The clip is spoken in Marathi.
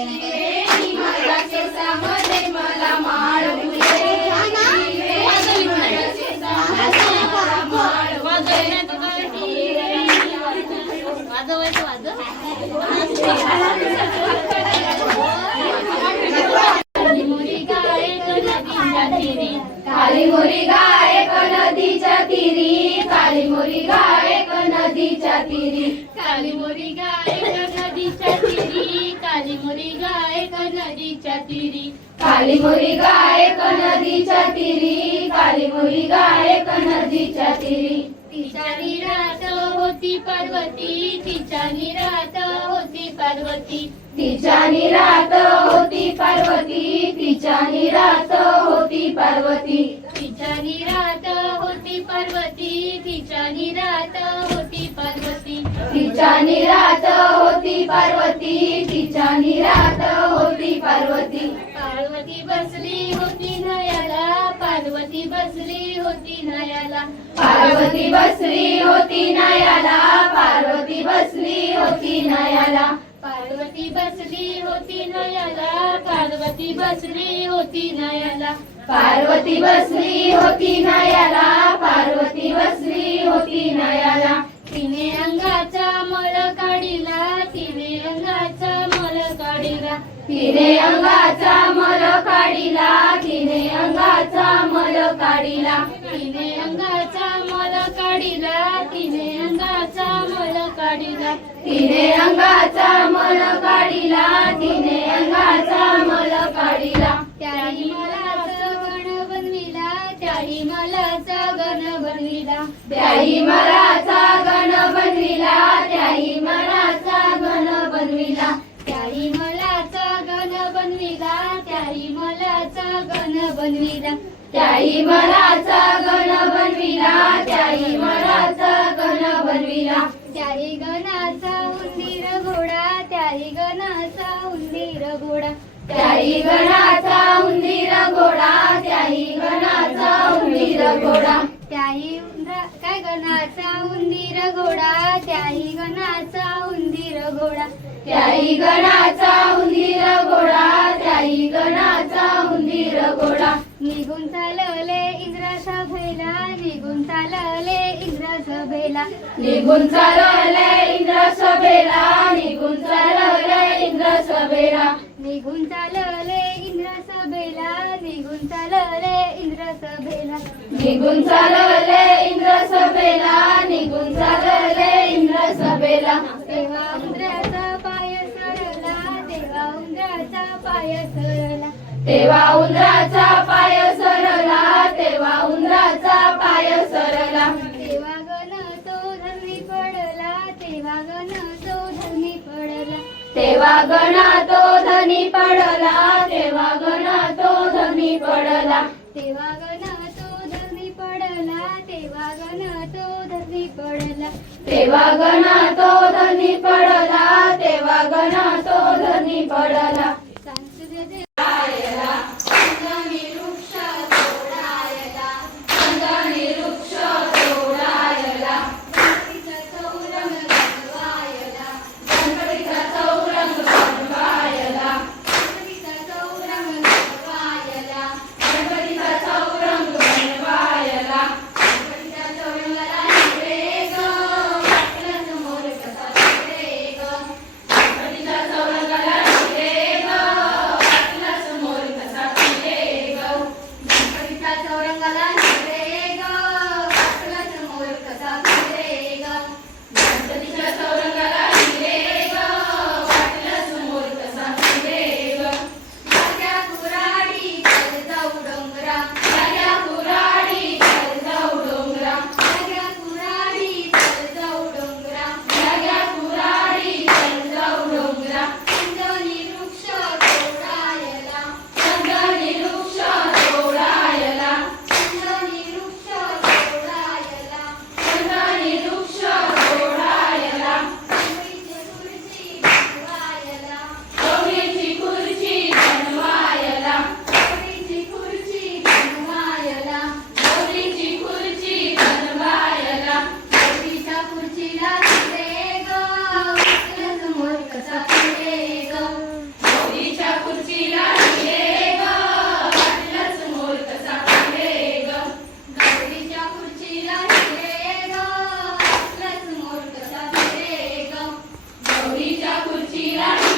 काली मोरी गाय नदीच्या तीरी, काली मोरी गाय नदीच्या तीरी, काली मोरी गाय नदीच्या तीरी, काली मोरी गाय नदीच्या तीरी, काली मोरी गाय नदीच्या तीरी, काली मोरी गाय नदीच्या तीरी. तिच्या निरात होती पार्वती, तिच्या निरात होती पार्वती, तिच्या निरात होती पार्वती, तिच्या निरात होती पार्वती, तिच्या निरात होती पार्वती, तिच्या निरात होती पार्वती, तिच्या निरात होती पार्वती, तिच्या निरात होती पार्वती. पार्वती बसली होती नयाला, पार्वती बसली होती नयाला, पार्वती बसली होती नयाला, पार्वती बसली होती नयाला, पार्वती बसली होती नयाला, पार्वती बसली होती नयाला, पार्वती बसली होती नयाला, पार्वती बसली होती नयाला. तिने अंगाचा मळ काढिला, तिने अंगाचा मळ काढिला, तिने अंगाचा मल काढिला, तिने अंगाचा मल काढिला, तिने अंगाचा मळ काढिला, तिने अंगाचा मळ काढिला, तिने अंगाचा मल काढिला, तिने अंगाचा मल काढिला. त्याही मलाचा गण बनविला, त्याही मलाचा गण बनविला, त्याही मलाचा गण बनविला, त्याही मलाचा गण बनविला, त्याही मलाचा गण बनविला, त्याही मलाचा गण बनविला, त्याही मलाचा गण बनविला, त्याही मलाचा गण बनविला. त्याही गणाचा उंदीर घोडा, त्याही गणाचा उंदीर घोडा, त्याही गणाचा उंदीर घोडा, त्याही गणाचा उंदीर घोडा, त्याही काय गणाचा उंदीर घोडा, त्याही गणाचा उंदीर घोडा, त्याही गणाचा उंदीर घोडा, त्याही गणाचा उंदीर घोडा. निघून चालले इंद्र सभेला, निघून चालले इंद्र सभेला, निघून चालले इंद्र सभेला, निघून चालले इंद्र सभेला, निघून चालले इंद्र सभेला, निघून चालले इंद्र सभेला, निघून चालले इंद्र सभेला, निघून चालले इंद्र सभेला. तेव्हा उंदराचा पाय सरला, तेव्हा उंदराचा पाय सरला, तेव्हा उंदराचा पाय सरला, तेव्हा उंदराचा पाय सरला, तेव्हा गण तो धरणी पडला, तेव्हा गण तो धरणी पडला, तेव्हा गणा तो धनी पडला, तेव्हा गणा तो धनी पडला, तेव्हा गण तो धरणी पडला, तेव्हा गण तो धरणी पडला, तेव्हा गणा तो धनी पडला, तेव्हा गणा तो धनी पडला. सांस्कृतिक संगणी वृक्ष तोडायला, संगणी वृक्ष तोडायला, गणपतीचा चौरंग बनवायला, गणपतीचा चौरंग बनवायला, गणपतीचा चौरंग बनवायला, गणपतीचा चौरंग बनवायला, गणपतीच्या चौरंगाला इकडे ग, वाटलं समोर कसा तिकडे ग, तुळशी राणी